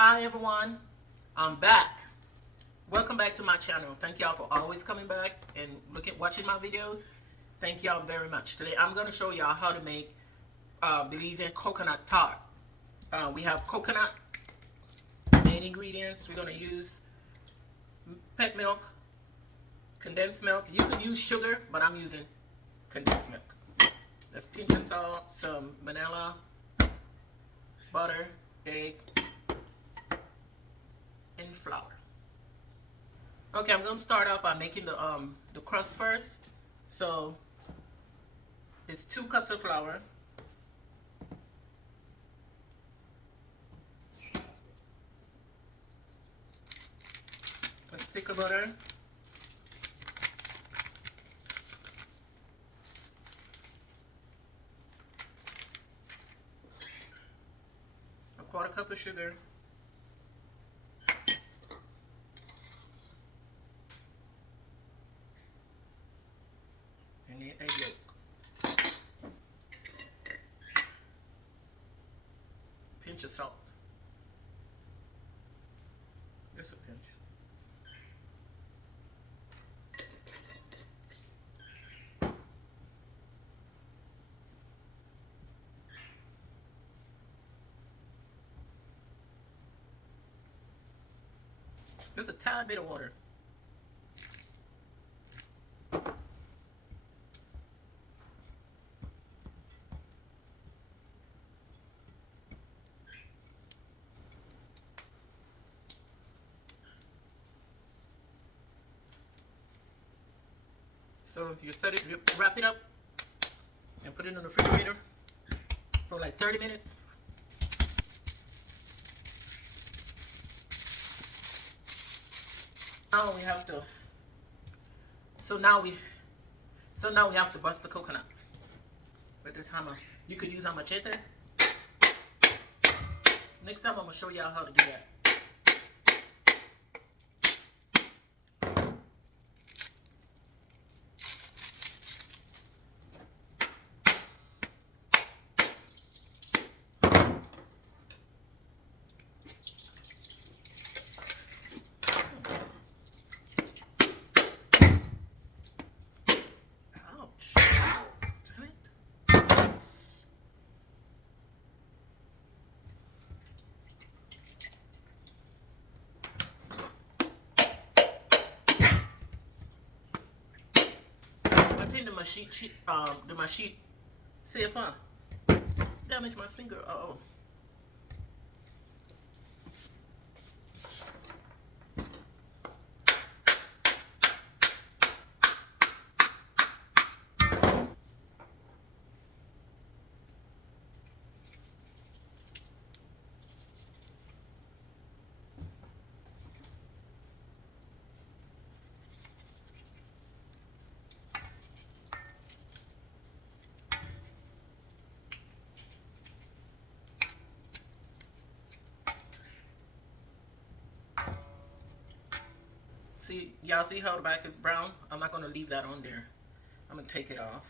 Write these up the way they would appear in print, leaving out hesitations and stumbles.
Hi everyone, I'm back. Welcome back to my channel. Thank y'all for always coming back and watching my videos. Thank y'all very much. Today I'm going to show y'all how to make Belizean coconut tart. We have coconut, main ingredients. We're going to use pet milk, condensed milk. You could use sugar, but I'm using condensed milk. Let's pinch of salt, some vanilla, butter, egg, and flour. Okay, I'm gonna start off by making the crust first. So it's 2 cups of flour, a stick of butter, a 1/4 cup of sugar, and the egg yolk. Pinch of salt. Just a pinch. Just a tiny bit of water. So you set it, you wrap it up, and put it in the refrigerator for like 30 minutes. Now we have to. So now we have to bust the coconut with this hammer. You could use a machete. Next time I'm gonna show y'all how to do that. The machine CFR damaged my finger. See, y'all see how the back is brown? I'm not gonna leave that on there. I'm gonna take it off.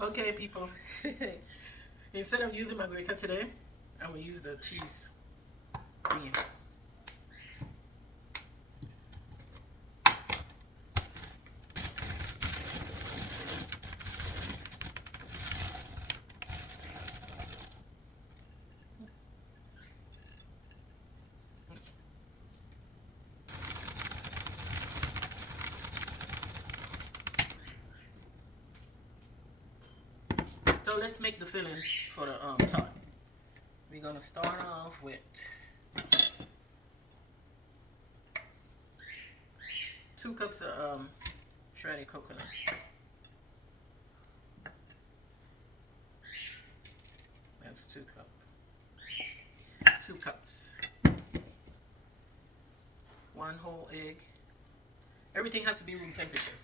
Okay, people. Instead of using my grater today, I'm gonna use the cheese thingy. So let's make the filling for the tart. We're gonna start off with 2 cups of shredded coconut. That's 2 cups. 2 cups. 1 whole egg. Everything has to be room temperature.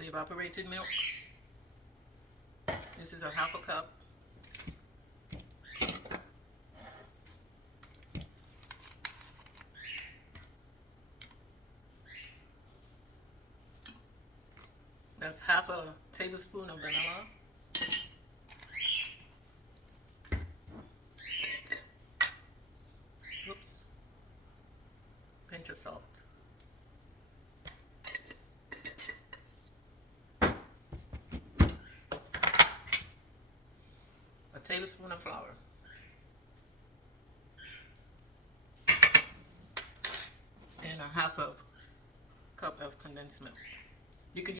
the evaporated milk. This is a half a cup. That's half a tablespoon of vanilla. Oops. Pinch of salt. A tablespoon of flour. And a half a cup of condensed milk. You could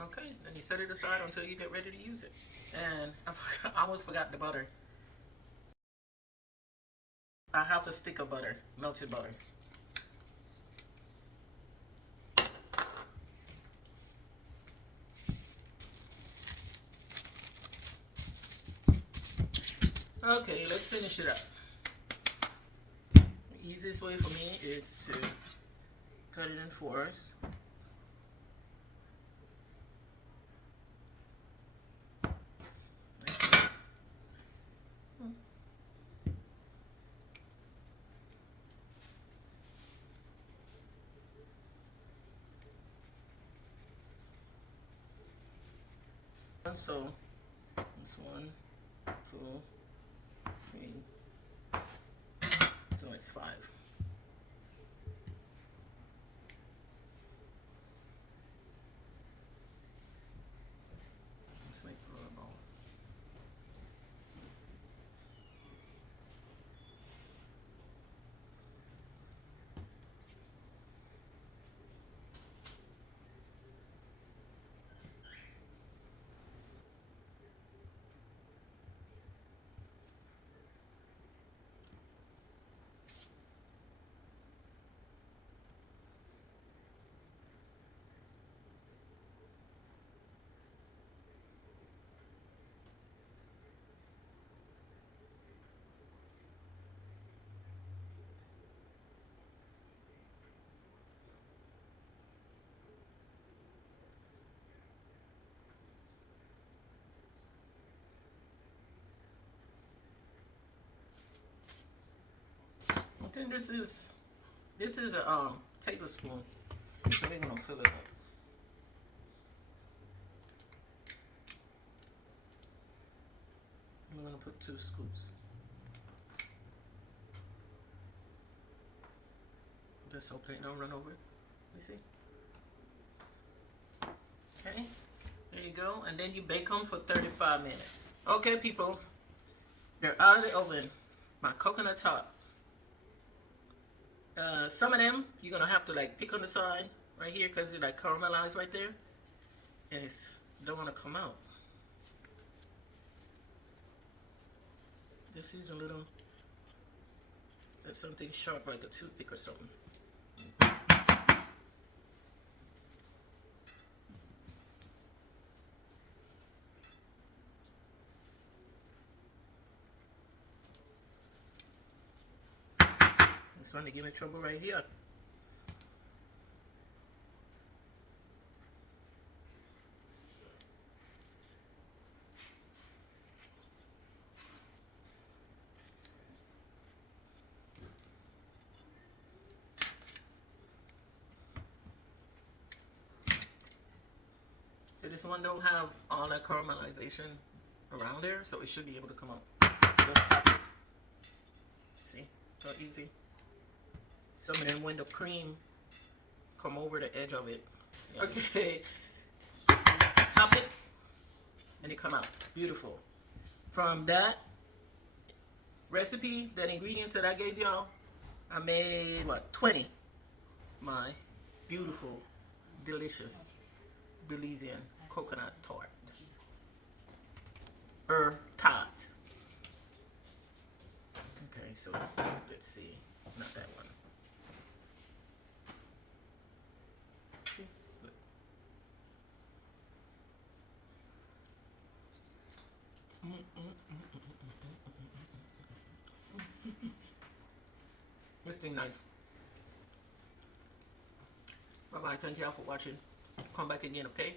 okay, then you set it aside until you get ready to use it. And I almost forgot the butter. I have a stick of butter, melted butter. Okay, let's finish it up. The easiest way for me is to cut it in fours. So, this 1, 2, 3, so it's 5. Let's make roller balls. I think this is a tablespoon. So we're gonna fill it up. I'm gonna put 2 scoops. Just hope they don't run over it. You see? Okay, there you go. And then you bake them for 35 minutes. Okay, people, they're out of the oven. My coconut tart. Some of them you're gonna have to like pick on the side right here because they're like caramelized right there, and it's don't want to come out. Just use a little, something sharp like a toothpick or something. It's going to give me trouble right here. So this one don't have all that caramelization around there, so it should be able to come out. Just tap it. See, so easy. Some of them when the cream come over the edge of it. Yeah. Okay, top it, and it come out beautiful. From that recipe, that ingredients that I gave y'all, I made what 20. My beautiful, delicious Belizean coconut tart. Tart. Okay, so let's see. Not that one. crunchy. This thing nice. Bye bye. Thank y'all for watching. Come back again, okay?